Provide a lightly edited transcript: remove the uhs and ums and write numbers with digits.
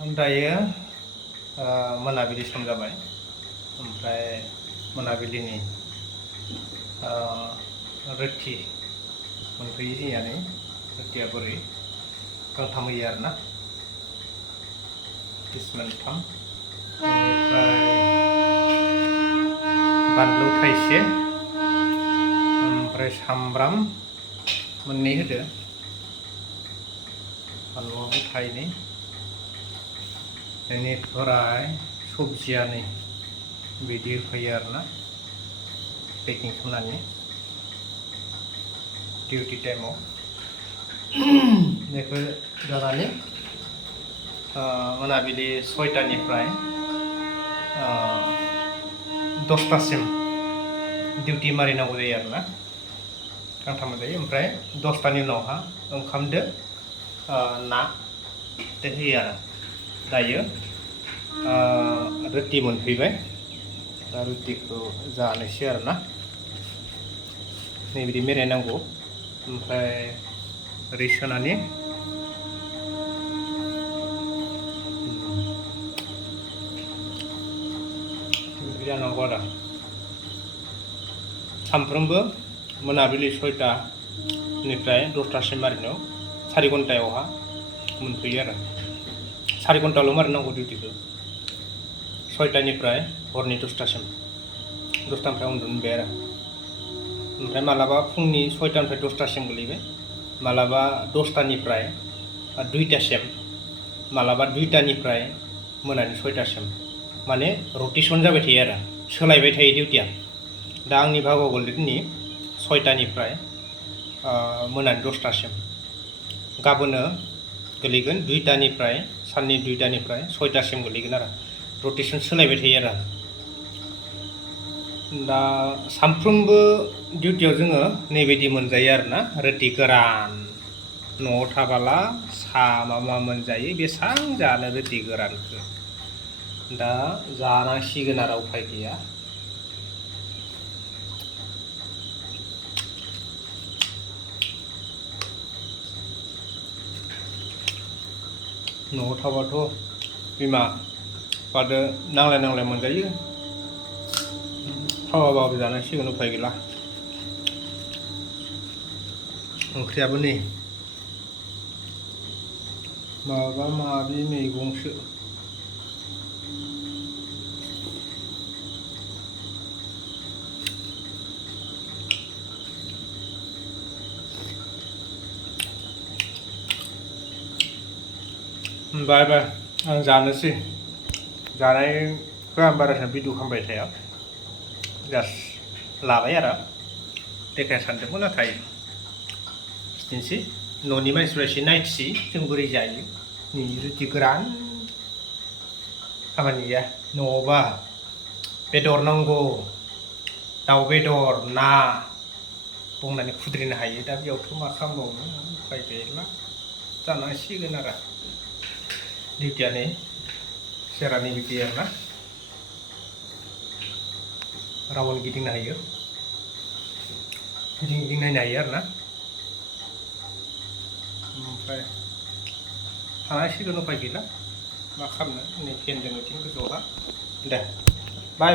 दायो मोनाबिलि सम जाबाय ओमफ्राय मोनाबिलिनि रोथि मोनफैयो जोंहानि रोथिया बोरै गांथाम होयो आरोना पिस मोनथाम बेनिफ्राय बानलु थाइसे ओमफ्राय सामब्राम मोननै होदो बानलुआबो थाइनै बेनिफ्राय सबजिया नै बिदि होफैयो आरोना पेकिं खालामनानै डिउटि टाइमाव बेखौ जानानै मोनाबिलि 6टानिफ्राय 10टासिम डिउटि मारिनांगौ जायो आरोना गांथाम जायो ओमफ्राय 10टानि उनावहा ओंखामदो ना होयो आरो दायो रुटि मोनफैबाय दा रुटिखौ जानोसै आरोना नै बिदि मेरायनांगौ ओमफ्राय ओरै सोनानै जानांगौ आरो सानफ्रोमबो मोनाबिलि 6टानिफ्राय 10टासिम मारिनायाव 4 घन्टायावहा मोनफैयो आरो 4 घन्टाल' मारिनांगौ डिउटिखौ 6टानिफ्राय हरनि 10टासिम 10टानिफ्राय उन्दुनोबाय आरो ओमफ्राय मालाबा फुंनि 6टानिफ्राय 10टासिम गोलैबाय मालाबा 10टानिफ्राय 2टासिम मालाबा 2टानिफ्राय मोनानि 6टासिम माने रटेसन जाबाय थायो आरो सोलायबाय थायो डिउटिया दा आंनि भागाव गोलैदोंनि 6टानिफ्राय मोनानि 10टासिम गाबोनो गोलैगोन 2टानिफ्राय साननि 2टानिफ्राय 6टासिम गोलैगोन आरो रटेसन सोलायबाय थायो आरो दा सानफ्रोमबो डिउटियाव जोङो नैबायदि मोनजायो आरोना रोटि गोरान न'आव थाबाला सा माबा मोनजायो बेसां जानो रोटि गोरानखौ दा जानांसिगोन आरो उफाय गैया न'आव थाबाथ' बिमा बिफादो नांलाय मोनजायो थावाबाबो जानांसिगोन उफाय गैला ओंख्रियाबो नै माबा माबि मैगंसो बाय आं जानोसै जानायखौ आं बारा भिडिअ खालामबाय थाया जास्ट लाबाय आरो देखायनो सानदोंमोन नाथाय बिदिनोसै न'नि मानसिफ्रा एसे नायथिसै जों बोरै जायो नै रुटि गोरान खामानि गैया न'आवबा बेदर नांगौ दाउ बेदर ना बुंनानै खुद्रिनो हायो दा बेयावथ' मा खालामबावनो उफाय गैला जानांसिगोन आरो डिउटिया नै सेरानि बिदि आरोना राउन्ड गिदिंनो हायो गिदिं नायनो हायो आरोना ओमफ्राय थानांसिगोन उफाय गैला मा खालामनो नै फेन दङ बिथिं गोजौहा दे बाय